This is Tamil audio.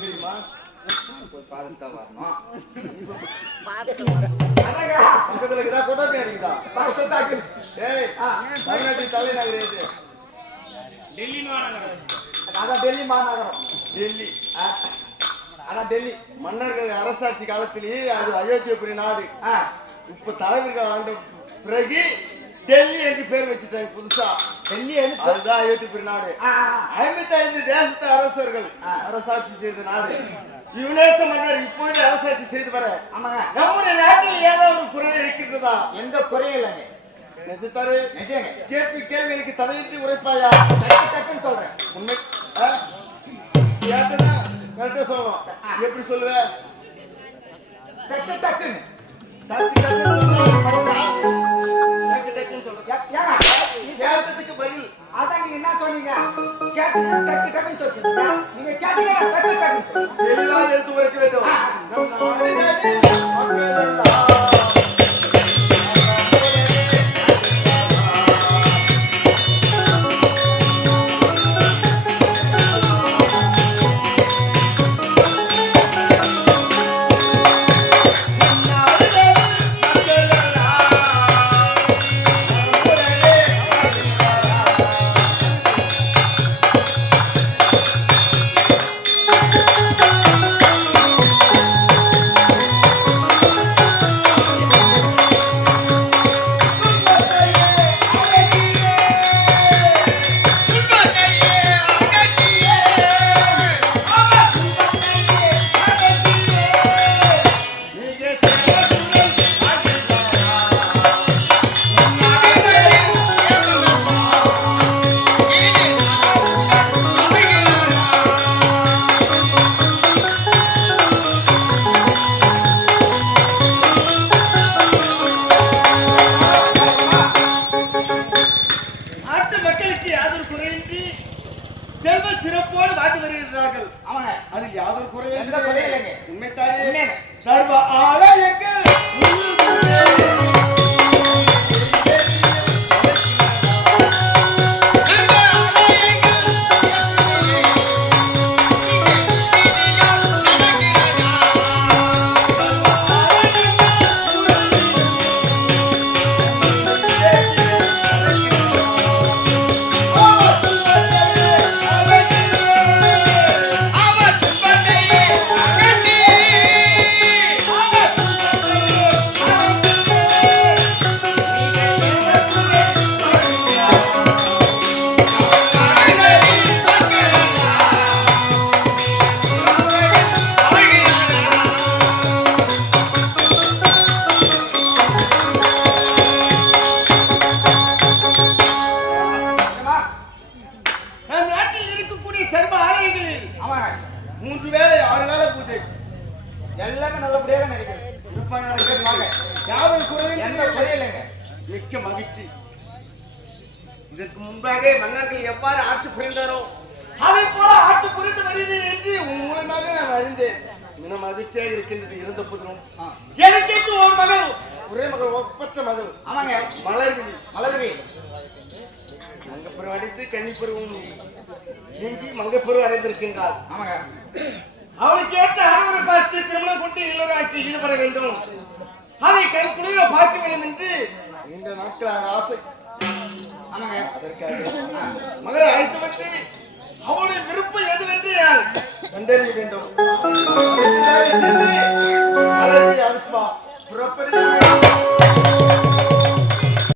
தெரியுமா? போய் பார்த்து வரணும். பக்கத்துல இருக்குதா கொட்டாப்பி இருக்குதா? ஏய் தமிழ்நாட்டின் தலைநகர் எது? டெல்லி மாநகரம். அதான் டெல்லி மாநகரம். டெல்லி அதான் டெல்லி. மன்னர்கள் அரசாட்சி காலத்திலேயே அது அயோத்தியபுரி நாடு. இப்ப தலைவர்கள் ஆண்ட பிறகு டெல்லி என்று பேர் வச்சுட்டாங்க புதுசா. டெல்லி அதுதான் அயோத்தியபுரி நாடு. 55 தேசத்து அரசர்கள் அரசாட்சி செய்த நாடு. யுனேச மன்னர் இப்போது அரசாட்சி செய்து வர நம்முடைய நாட்டில் ஏதோ ஒரு குறை இருக்கின்றதா? எந்த குறையும் இல்லைங்க. நெஜத்தாரு கேள்விகளுக்கு தலையிட்டு உரைப்பாயா? டக்குன்னு சொல்றேன். உண்மை கேட்டதா கரெக்டா சொல்லணும். எப்படி சொல்லுவ? டக்குன்னு டக்குன்னு கேட்டதுக்கு பதில் அதான் நீங்க என்ன சொன்னீங்க? கேட்டது டக்குன்னு சொல்றீங்க. நீங்க கேட்டீங்க டக்குன்னு தெளிவாக எடுத்து உரைக்க வேண்டும். சிறப்போடு வாழ்ந்து வருகிறார்கள். அதில் யாதொரு குறையும் உண்மைத்தானே? சர்வ ஆலயங்கள் எல்லாமே நல்லபடியாக நடக்குது. மிக்க மகிழ்ச்சி. இதற்கு முன்பாக மன்னர்கள் எவ்வாறு ஆட்சி புரிந்தாரோ அதை போல ஆட்சி புரிந்து வருகிறேன் என்று மூலமாக நான் அறிந்தேன். மிக மகிழ்ச்சியாக இருக்கின்றது. இருந்த போதிலும் எனக்கு ஒரு மகள், ஒரே மகள், ஒப்பற்ற மகள். ஆமாங்க, மலர்வி மங்கப்பருவம் அடைத்து கன்னிப்பருவம் நீங்கி மங்கப்பருவம் அடைந்திருக்கின்றார். ஆமாங்க, அவளுக்கு ஏற்ற ஆணவரை பார்த்து திருமணம் கொண்டு இல்லறாட்சியில் ஈடுபட வேண்டும். அதை கைக்குழுவ பார்க்க வேண்டும் என்று இந்த நாட்களாக ஆசை. அதற்காக மகளை அழைத்து வந்து அவளுடைய விருப்பம் எதுவென்று நான் கண்டறிய வேண்டும். புறப்படி